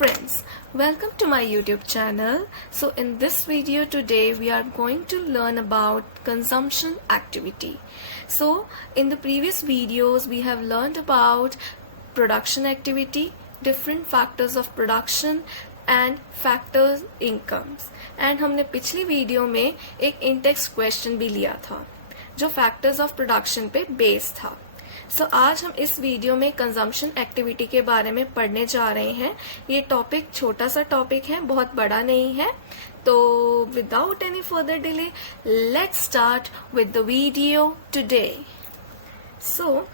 friends, welcome to my YouTube channel. So in this video today we are going to learn about consumption activity. So in the previous videos we have learned about production activity, different factors of production and factors incomes. And हमने पिछली video में एक in-text question भी लिया था जो factors of production पे based था. सो आज हम इस वीडियो में कंजम्पशन एक्टिविटी के बारे में पढ़ने जा रहे हैं. ये टॉपिक छोटा सा टॉपिक है, बहुत बड़ा नहीं है. तो without any further delay let's start with the video today. So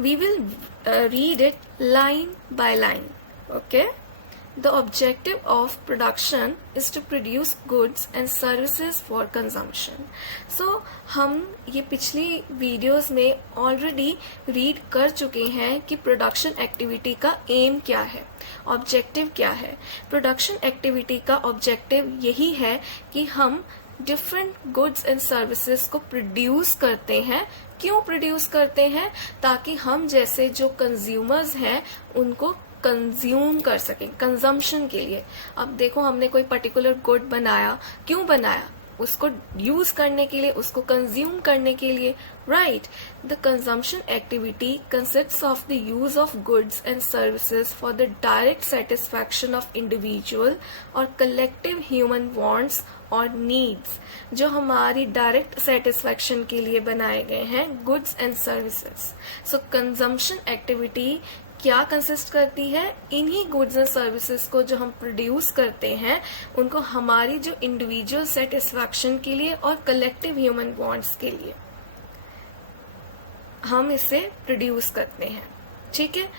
we will read it line by line. Okay. The objective of production is to produce goods and services for consumption. So हम ये पिछली videos में already read कर चुके हैं कि production activity का M क्या है, ऑब्जेक्टिव क्या है. प्रोडक्शन एक्टिविटी का ऑब्जेक्टिव यही है कि हम डिफरेंट गुड्स एंड सर्विसेज को प्रोड्यूस करते हैं. क्यों प्रोड्यूस करते हैं? ताकि हम जैसे जो कंज्यूमर्स हैं उनको कंज्यूम कर सकें, कंजम्पशन के लिए. अब देखो हमने कोई पर्टिकुलर गुड बनाया, क्यों बनाया? उसको यूज करने के लिए, उसको कंज्यूम करने के लिए, right. The consumption activity consists of the use of goods and services for the direct satisfaction of individual और कलेक्टिव ह्यूमन वांट्स और नीड्स, जो हमारी डायरेक्ट सेटिस्फैक्शन के लिए बनाए गए हैं goods and services. So consumption activity क्या कंसिस्ट करती है? इन्हीं गुड्स एंड सर्विसेज को जो हम प्रोड्यूस करते हैं उनको हमारी जो इंडिविजुअल सेटिस्फैक्शन के लिए और कलेक्टिव ह्यूमन वांट्स के लिए हम इसे प्रोड्यूस करते हैं. ठीक है.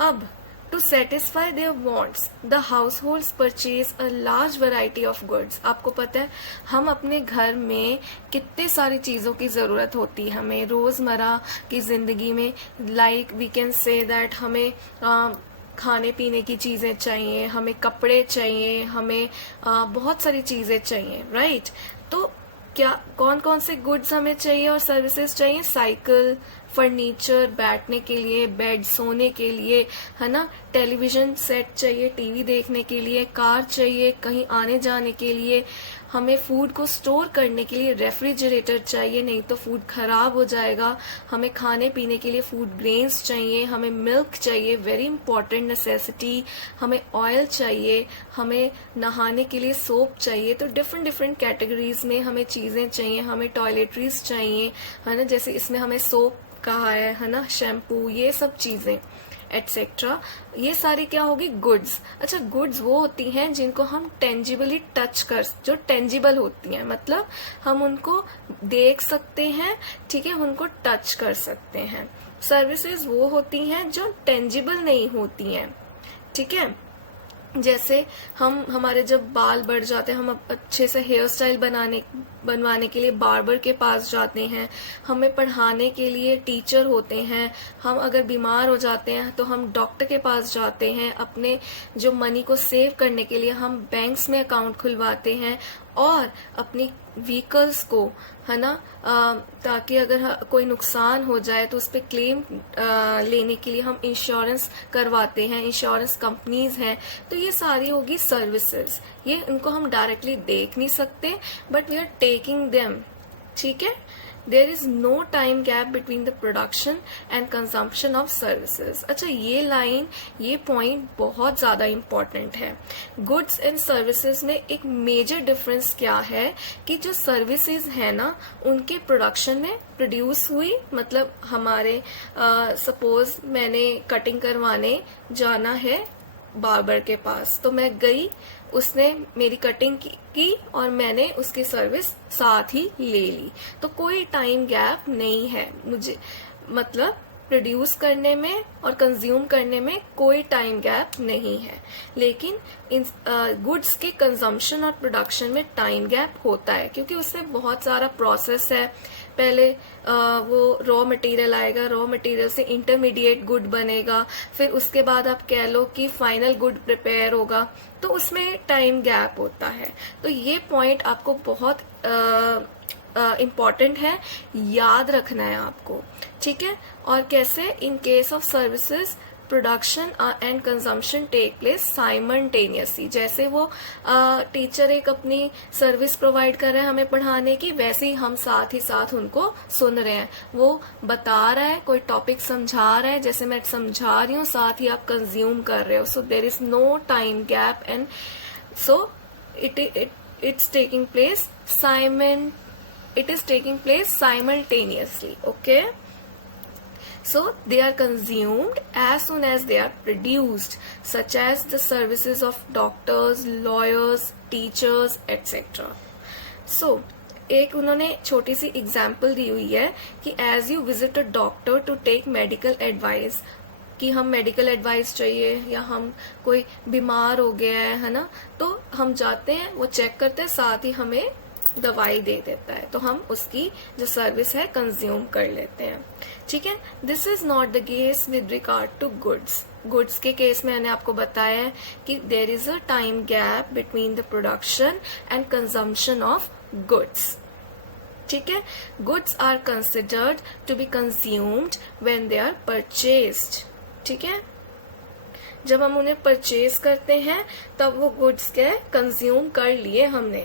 अब to satisfy their wants the households purchase a large variety of goods. आपको पता है हम अपने घर में कितने सारी चीज़ों की ज़रूरत होती है हमें रोज़मर्रा की ज़िंदगी में. Like we can say that हमें खाने पीने की चीज़ें चाहिए, हमें कपड़े चाहिए, हमें बहुत सारी चीज़ें चाहिए, राइट. तो क्या कौन कौन से गुड्स हमें चाहिए और सर्विसेज चाहिए? साइकिल, फर्नीचर, बैठने के लिए, बेड, सोने के लिए, है ना. टेलीविजन सेट चाहिए टीवी देखने के लिए, कार चाहिए कहीं आने जाने के लिए, हमें फूड को स्टोर करने के लिए रेफ्रिजरेटर चाहिए, नहीं तो फूड खराब हो जाएगा. हमें खाने पीने के लिए फूड ग्रेन्स चाहिए, हमें मिल्क चाहिए, वेरी इंपॉर्टेंट नेसेसिटी. हमें ऑयल चाहिए, हमें नहाने के लिए सोप चाहिए. तो डिफरेंट डिफरेंट कैटेगरीज में हमें चीज़ें चाहिए. हमें टॉयलेटरीज चाहिए, है ना. जैसे इसमें हमें सोप कहा है ना, शैम्पू, ये सब चीज़ें एटसेट्रा. ये सारी क्या होगी? गुड्स. अच्छा, गुड्स वो होती हैं जिनको हम टेंजिबली टच कर, जो टेंजिबल होती हैं, मतलब हम उनको देख सकते हैं, ठीक है, उनको टच कर सकते हैं. सर्विसेज वो होती हैं जो टेंजिबल नहीं होती हैं, ठीक है. जैसे हमारे जब बाल बढ़ जाते हैं, हम अच्छे से हेयर स्टाइल बनवाने के लिए बार्बर के पास जाते हैं. हमें पढ़ाने के लिए टीचर होते हैं. हम अगर बीमार हो जाते हैं तो हम डॉक्टर के पास जाते हैं. अपने जो मनी को सेव करने के लिए हम बैंक्स में अकाउंट खुलवाते हैं. और अपनी व्हीकल्स को, है ना, ताकि अगर कोई नुकसान हो जाए तो उस पर क्लेम लेने के लिए हम इंश्योरेंस करवाते हैं. इंश्योरेंस कंपनीज हैं. तो ये सारी होगी सर्विसेज. ये इनको हम डायरेक्टली देख नहीं सकते, but we are taking them. ठीक है. There is no time gap between the production and consumption of services. अच्छा, ये पॉइंट बहुत ज्यादा इम्पोर्टेंट है. गुड्स एंड सर्विसेज में एक मेजर डिफरेंस क्या है कि जो सर्विसेज है ना उनके प्रोडक्शन में प्रोड्यूस हुई, मतलब हमारे सपोज मैंने कटिंग करवाने जाना है बार्बर के पास, तो मैं गई, उसने मेरी कटिंग की और मैंने उसकी सर्विस साथ ही ले ली. तो कोई टाइम गैप नहीं है मुझे, मतलब प्रोड्यूस करने में और कंज्यूम करने में कोई टाइम गैप नहीं है. लेकिन इन गुड्स के कंजम्पशन और प्रोडक्शन में टाइम गैप होता है क्योंकि उसमें बहुत सारा प्रोसेस है. पहले वो रॉ मटेरियल आएगा, रॉ मटेरियल से इंटरमीडिएट गुड बनेगा, फिर उसके बाद आप कह लो कि फाइनल गुड प्रिपेयर होगा. तो उसमें टाइम गैप होता है. तो ये पॉइंट आपको बहुत इम्पॉर्टेंट है, याद रखना है आपको. ठीक है. और कैसे? In case of services production and consumption take place simultaneously. जैसे वो टीचर एक अपनी सर्विस प्रोवाइड कर रहा है हमें पढ़ाने की, वैसे ही हम साथ ही साथ उनको सुन रहे हैं। वो बता रहा है, कोई टॉपिक समझा रहा है, जैसे मैं समझा रही हूँ, साथ ही आप कंज्यूम कर रहे हो। So there is no time gap and so it's taking place simultaneously. Okay, so they are consumed as soon as they are produced, such as the services of doctors, lawyers, teachers, etc. So एक उन्होंने छोटी सी example दी हुई है कि as you visit a doctor to take medical advice, कि हम medical advice चाहिए या हम कोई बीमार हो गया है ना, तो हम जाते हैं, वो चेक करते हैं, साथ ही हमें दवाई दे देता है, तो हम उसकी जो सर्विस है कंज्यूम कर लेते हैं। ठीक है, this is not the case with regard to goods. Goods के केस में मैंने आपको बताया है कि there is a time gap between the production and consumption of goods. ठीक है, goods are considered to be consumed when they are purchased. ठीक है, जब हम उन्हें परचेज करते हैं तब वो गुड्स के कंज्यूम कर लिए हमने।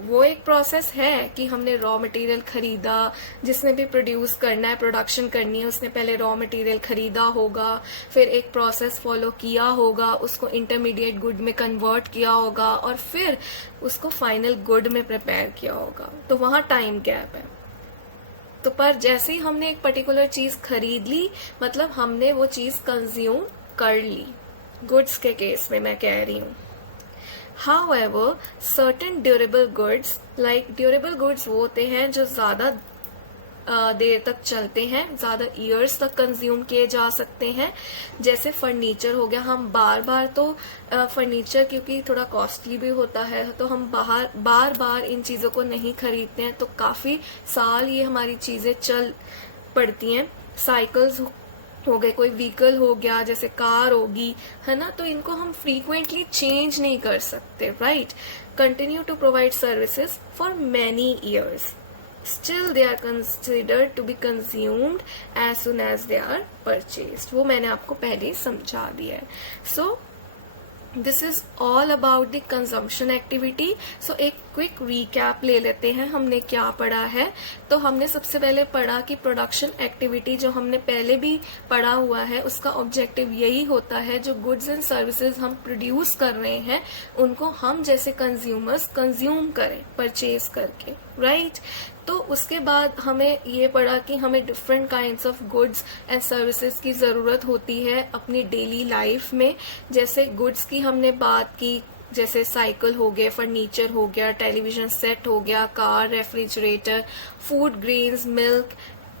वो एक प्रोसेस है कि हमने रॉ मटेरियल खरीदा, जिसने भी प्रोड्यूस करना है, प्रोडक्शन करनी है, उसने पहले रॉ मटेरियल खरीदा होगा, फिर एक प्रोसेस फॉलो किया होगा, उसको इंटरमीडिएट गुड में कन्वर्ट किया होगा और फिर उसको फाइनल गुड में प्रिपेयर किया होगा। तो वहां टाइम गैप है। तो पर जैसे ही हमने एक पर्टिकुलर चीज खरीद ली, मतलब हमने वो चीज कंज्यूम कर ली। गुड्स के केस में मैं कह रही हूँ। However, certain durable goods, like durable goods वो होते हैं जो ज्यादा देर तक चलते हैं, ज्यादा ईयर्स तक कंज्यूम किए जा सकते हैं। जैसे फर्नीचर हो गया, हम बार बार तो फर्नीचर क्योंकि थोड़ा कॉस्टली भी होता है, तो हम बार बार इन चीजों को नहीं खरीदते हैं, तो काफी साल ये हमारी चीजें चल पड़ती हैं। साइकिल्स हो गए, कोई व्हीकल हो गया जैसे कार होगी, है ना, तो इनको हम फ्रीक्वेंटली चेंज नहीं कर सकते, right. Continue to provide services for many years, still they are considered to be consumed as soon as they are purchased। वो मैंने आपको पहले ही समझा दिया है। So this is all about the consumption activity. So एक क्विक रिकैप ले लेते हैं, हमने क्या पढ़ा है। तो हमने सबसे पहले पढ़ा कि प्रोडक्शन एक्टिविटी जो हमने पहले भी पढ़ा हुआ है, उसका ऑब्जेक्टिव यही होता है जो गुड्स एंड सर्विसेज हम प्रोड्यूस कर रहे हैं उनको हम जैसे कंज्यूमर्स कंज्यूम करें परचेज करके, राइट। तो उसके बाद हमें ये पढ़ा कि हमें different kinds of goods and services की ज़रूरत होती है अपनी डेली लाइफ में। जैसे गुड्स की हमने बात की, जैसे साइकिल हो गया, फर्नीचर हो गया, टेलीविजन सेट हो गया, car, refrigerator, food grains, milk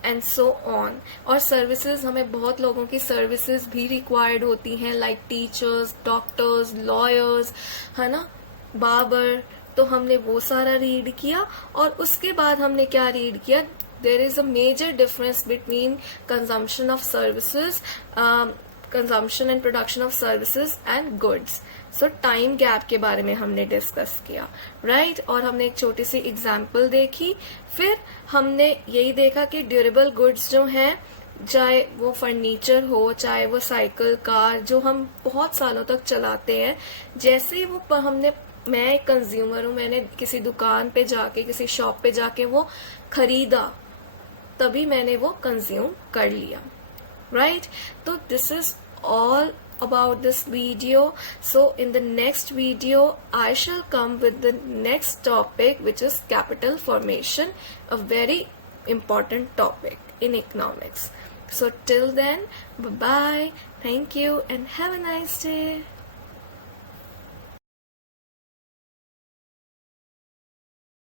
and so on. और सर्विसेज, हमें बहुत लोगों की सर्विसेज भी रिक्वायर्ड होती हैं, लाइक टीचर्स, डॉक्टर्स, लॉयर्स, है ना, बार्बर। तो हमने वो सारा रीड किया और उसके बाद हमने क्या रीड किया, there is a major difference between consumption of services, consumption and production of services and goods. So time gap के बारे में हमने डिस्कस किया, राइट। और हमने एक छोटी सी एग्जांपल देखी। फिर हमने यही देखा कि ड्यूरेबल गुड्स जो हैं, चाहे वो फर्नीचर हो, चाहे वो साइकिल, कार, जो हम बहुत सालों तक चलाते हैं, जैसे ही वो मैं एक कंज्यूमर हूँ, मैंने किसी दुकान पे जाके, किसी शॉप पे जाके वो खरीदा, तभी मैंने वो कंज्यूम कर लिया, राइट। तो this is all about this video. So in the next video I shall come with the next topic, which is capital formation, a very important topic in economics. So till then, bye bye, thank you and have a nice day.